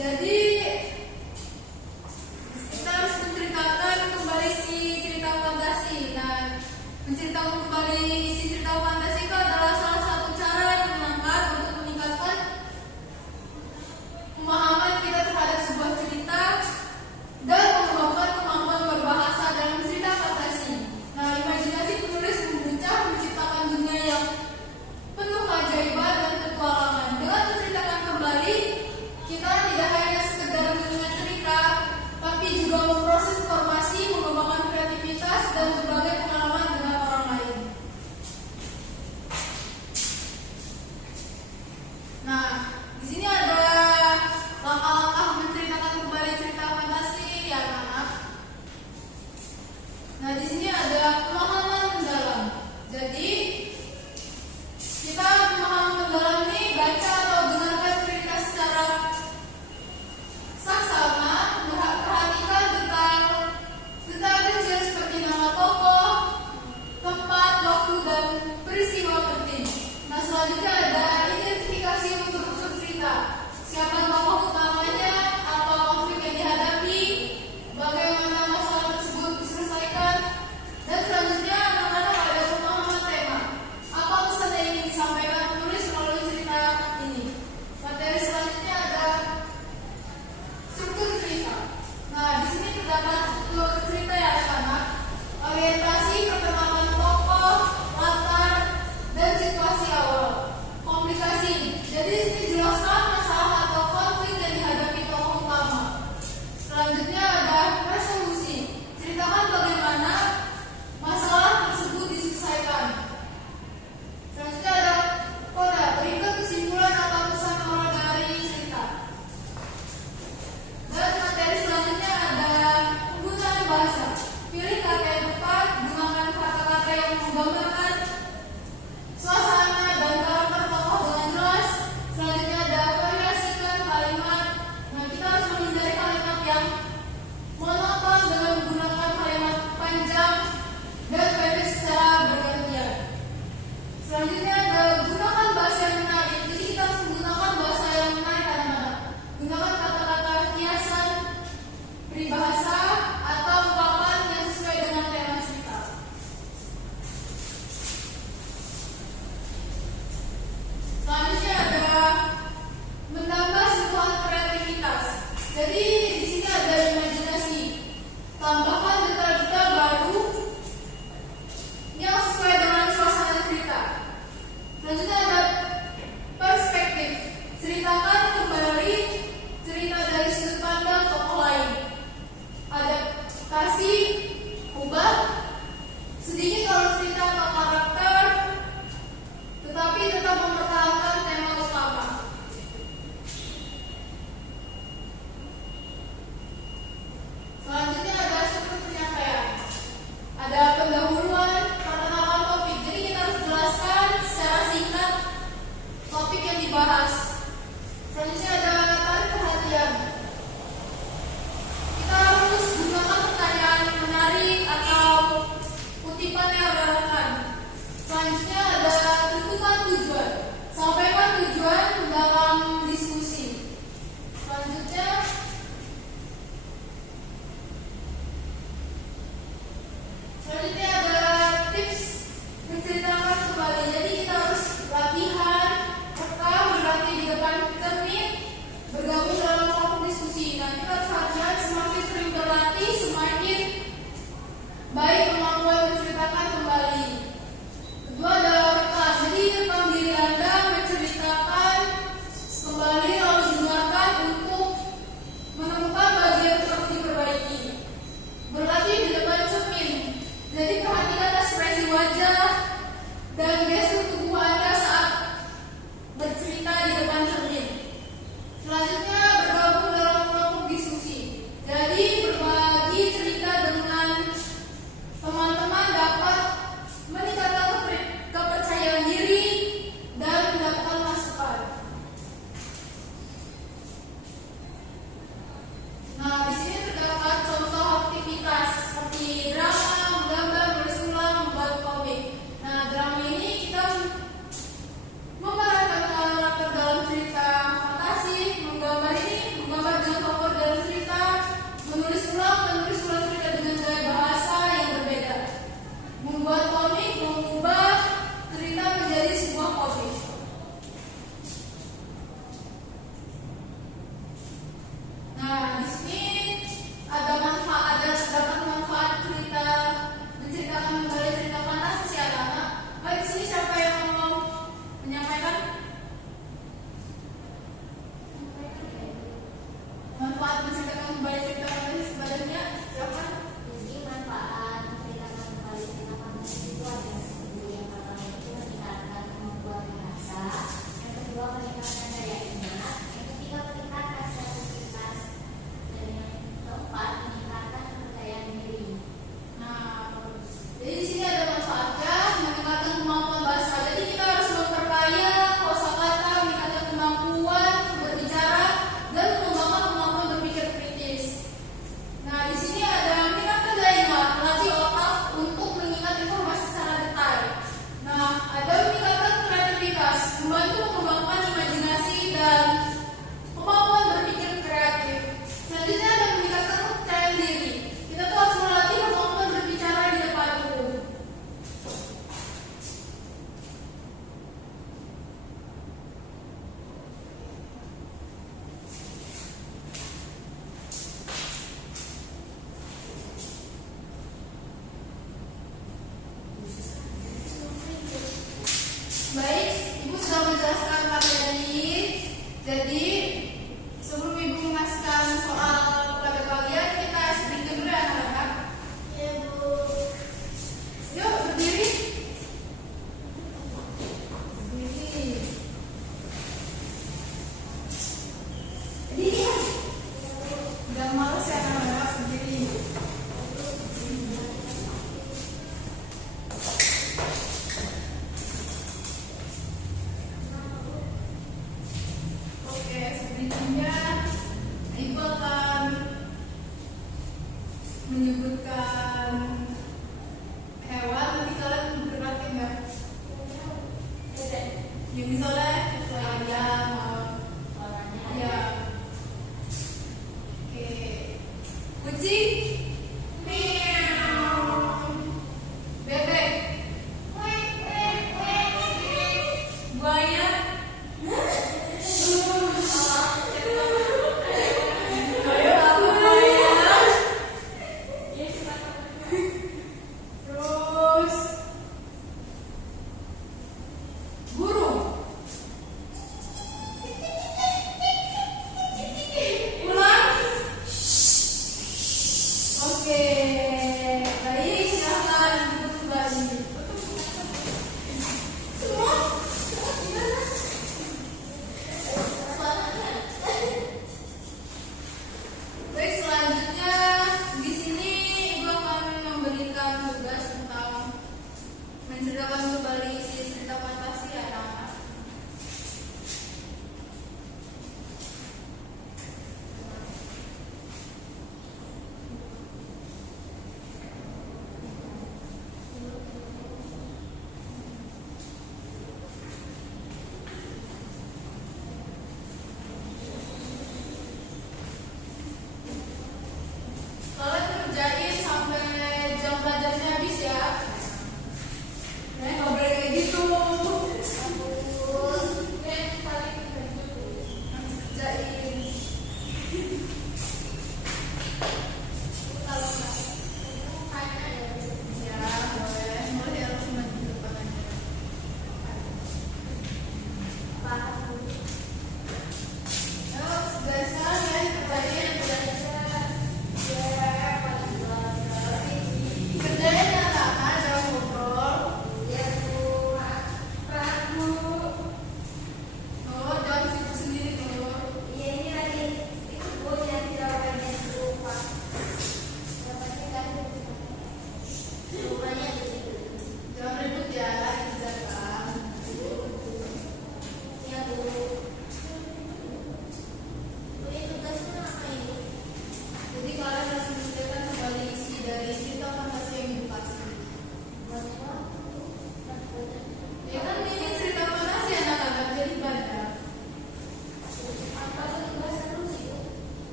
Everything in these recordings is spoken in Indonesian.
Jadi kita harus menceritakan kembali si cerita fantasi. Nah, menceritakan kembali isi cerita fantasi itu adalah salah satu cara yang menyenangkan untuk meningkatkan pemahaman kita terhadap sebuah cerita dan mengembangkan kemampuan berbahasa dalam cerita fantasi. Nah, imajinasi penulis menciptakan dunia yang penuh keajaiban dan petualangan. Dengan menceritakan kembali, kita tidak hanya sekedar mendengar cerita, tapi juga memproses informasi, mengembangkan kreativitas dan berbagai pengalaman dengan orang lain. Nah, di sini ada langkah-langkah menceritakan kembali cerita fantasi ya anak-anak. Nah, di sini ada pemahaman mendalam. Jadi kita pemahaman mendalam ini baca atau dengarkan cerita secara saksama, perhatikan tentang detail kecil seperti nama tokoh, tempat, waktu, dan peristiwa penting. Nah, selanjutnya ada identifikasi unsur-unsur cerita. Siapa tokoh utamanya, apa konflik yang dihadapi, bagaimana masalah tersebut diselesaikan, dan selanjutnya anak-anak ada pemahaman tema. Apa pesan yang ingin disampaikan penulis melalui cerita ini? Materi selanjutnya ada struktur cerita. Nah, di sini terdapat struktur cerita ya anak-anak. Orientasi, perkenalan tokoh, latar, dan situasi awal. Komplikasi. Jadi di sini jelaskan masalah atau konflik yang dihadapi tokoh utama. Selanjutnya ada resolusi. Ceritakan bagaimana masalah tersebut diselesaikan. Selanjutnya ada koda. Berikan kesimpulan atau pesan moral dari cerita. Dan materi selanjutnya ada penggunaan bahasa. Pilih kata yang tepat, gunakan kata-kata yang menggambarkan suasana dan karakter tokoh dengan jelas. Selanjutnya ada variasikan kalimat. Nah, kita harus menghindari kalimat yang monoton dengan menggunakan kalimat panjang dan pendek secara bergantian. Selanjutnya ada gunakan bahasa yang menarik. Jadi kita harus menggunakan bahasa yang menarik anak-anak. Gunakan kata-kata hiasan, peribahasa, atau ungkapan yang sesuai dengan tema cerita. Selanjutnya ada menambah sentuhan kreativitas. Jadi di sini ada imajinasi. Tambahkan detail-detail baru yang sesuai dengan suasana cerita. Selanjutnya ada perspektif. Ceritakan kembali cerita dari sudut pandang tokoh lain. Adaptasi, ubah sedikit alur cerita atau karakter, tetapi tetap mempertahankan tema utama. Selanjutnya ada struktur penyampaian. Ada pendahuluan, perkenalan topik. Jadi kita harus jelaskan secara singkat manfaat menceritakan kembali cerita badannya? Silakan. Jadi manfaat menceritakan kembali cerita kamus itu ada 10. Yang pertama itu meningkatkan kemampuan bahasa, yang kedua meningkatkan daya ingat, yang ketiga meningkatkan kreativitas, dan yang keempat meningkatkan kepercayaan diri. Nah, jadi di sini ada manfaatnya meningkatkan kemampuan bahasa. Jadi kita harus memperkaya kosakata, meningkatkan kemampuan berbicara, dan mengembangkan kemampuan berpikir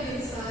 Insan.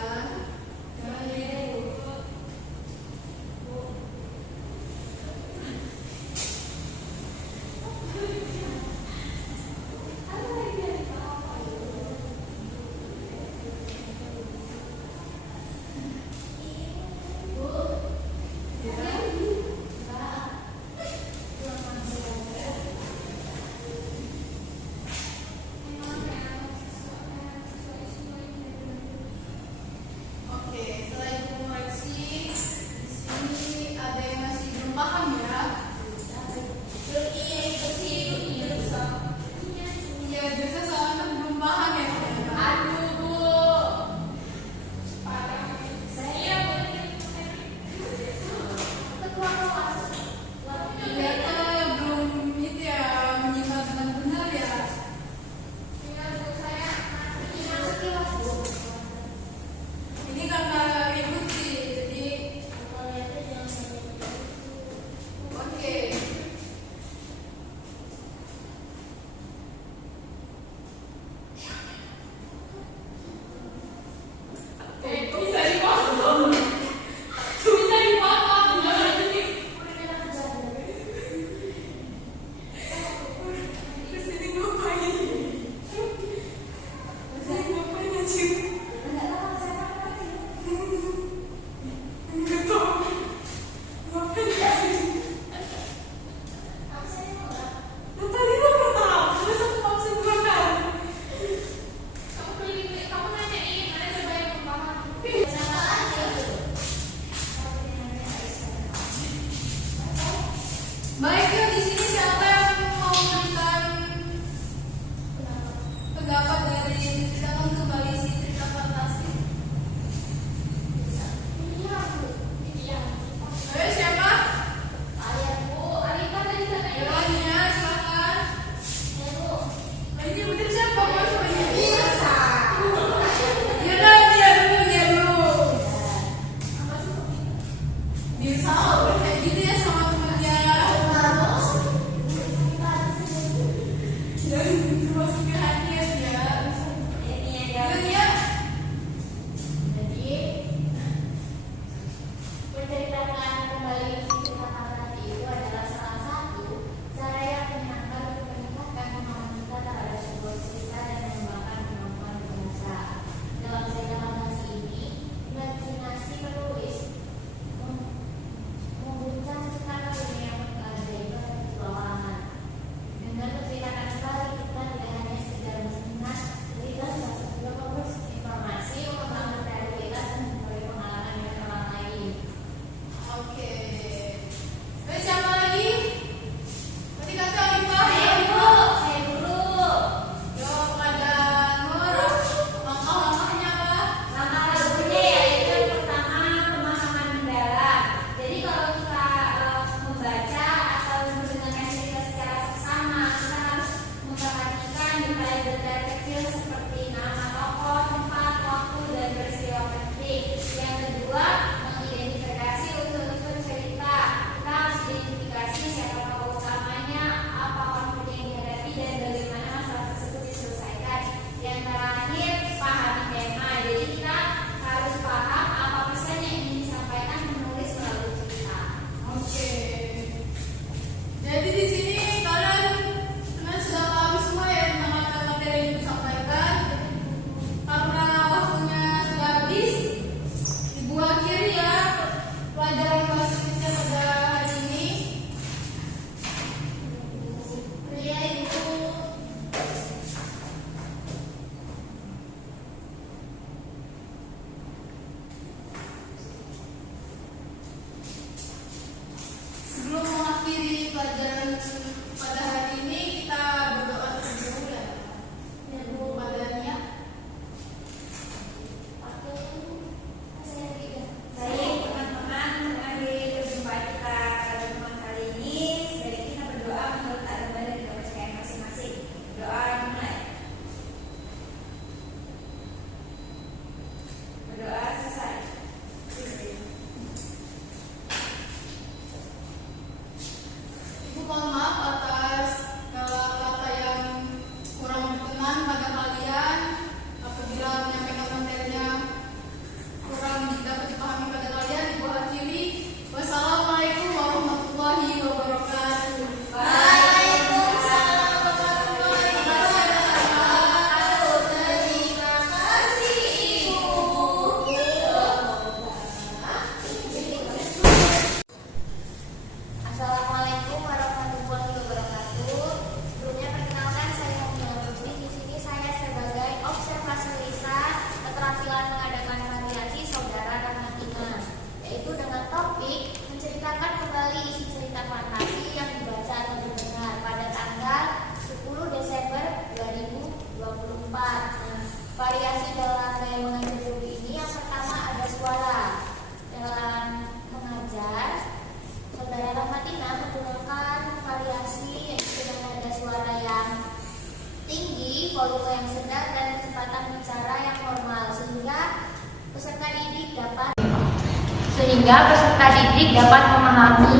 sehingga peserta didik dapat memahami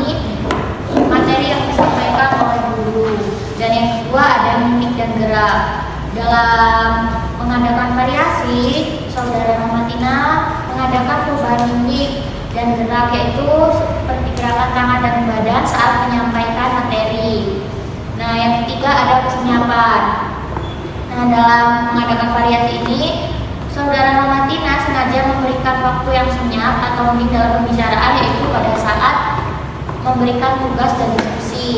materi yang disampaikan oleh guru. Dan yang kedua ada mimik dan gerak. Dalam mengadakan variasi, Saudara Rahmatina mengadakan perubahan mimik dan gerak, yaitu seperti gerakan tangan dan badan saat menyampaikan materi. Nah, yang ketiga ada kesenyapan. Nah, dalam mengadakan variasi ini, Saudara Rahmatina sengaja memberikan waktu yang senyap atau unik dalam pembicaraan, yaitu pada saat memberikan tugas dan diskusi.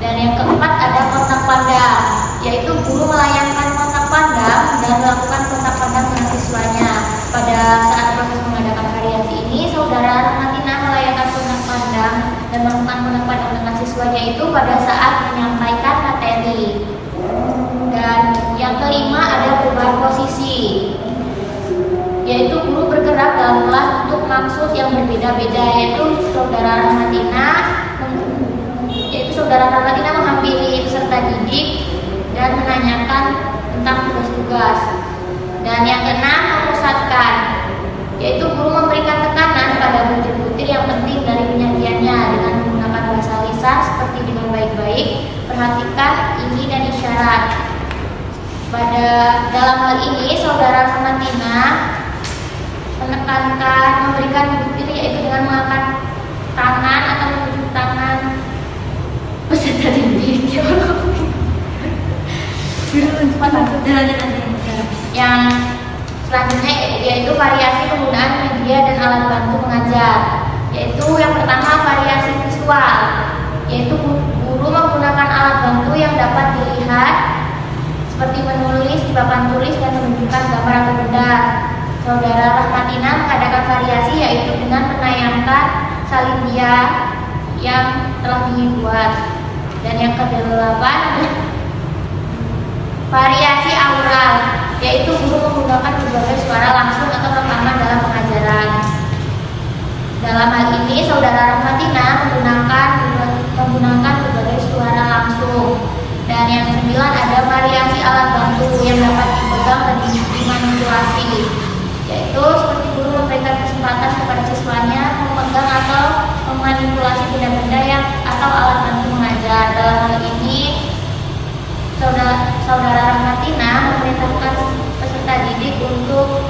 Dan yang keempat ada kontak pandang, yaitu guru melayangkan kontak pandang dan melakukan kontak pandang dengan siswanya. Pada saat proses mengadakan variasi ini, Saudara Rahmatina melayangkan kontak pandang dan melakukan kontak pandang dengan siswanya itu pada saat menyampaikan materi. Dan yang kelima ada perubahan posisi, yaitu guru bergerak dalam kelas untuk maksud yang berbeda-beda, yaitu Saudara Rahmatina menghampiri peserta didik dan menanyakan tentang tugas-tugas. Dan yang keenam, memusatkan, yaitu guru memberikan tekanan pada butir-butir yang penting dari penyajiannya dengan menggunakan bahasa lisan seperti dengan baik-baik, perhatikan ini dan isyarat. Dalam hal ini, Saudara Rahmatina menekankan memberikan butir, yaitu dengan mengangkat tangan atau menunjuk tangan peserta didik. Yang selanjutnya yaitu variasi penggunaan media dan alat bantu mengajar, yaitu yang pertama variasi visual, yaitu guru menggunakan alat bantu yang dapat dilihat seperti menulis di papan tulis dan menunjukkan gambar atau benda. Saudara Rahmatina mengadakan variasi, yaitu dengan menayangkan salibia yang telah dibuat. Dan yang kedelapan variasi aural, yaitu guru menggunakan berbagai suara langsung atau rekaman dalam pengajaran. Dalam hal ini, Saudara Rahmatina menggunakan berbagai suara langsung. Dan yang sembilan ada variasi alat bantu yang dapat dipegang dan dimanipulasi, yaitu seperti guru memberikan kesempatan kepada siswanya memegang atau memanipulasi benda-benda yang atau alat bantu mengajar. Dalam hal ini, Saudara Rahmatina memerintahkan peserta didik untuk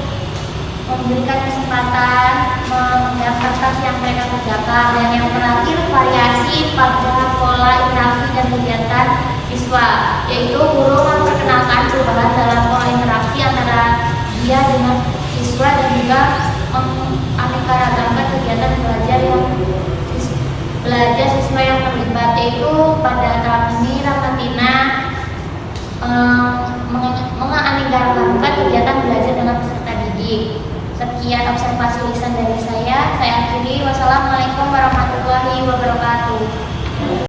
memberikan kesempatan memegang kertas yang mereka kerjakan. Dan yang terakhir, variasi pada pola interaksi dan kegiatan siswa, yaitu guru memperkenalkan perubahan dalam pola interaksi antara dia dengan siswa dan juga menganeka-ragaman kegiatan belajar siswa yang terlibat, yaitu pada tahap ini Rahmatina menganeka-ragaman kegiatan belajar dengan peserta didik. Sekian observasi lisan dari saya akhiri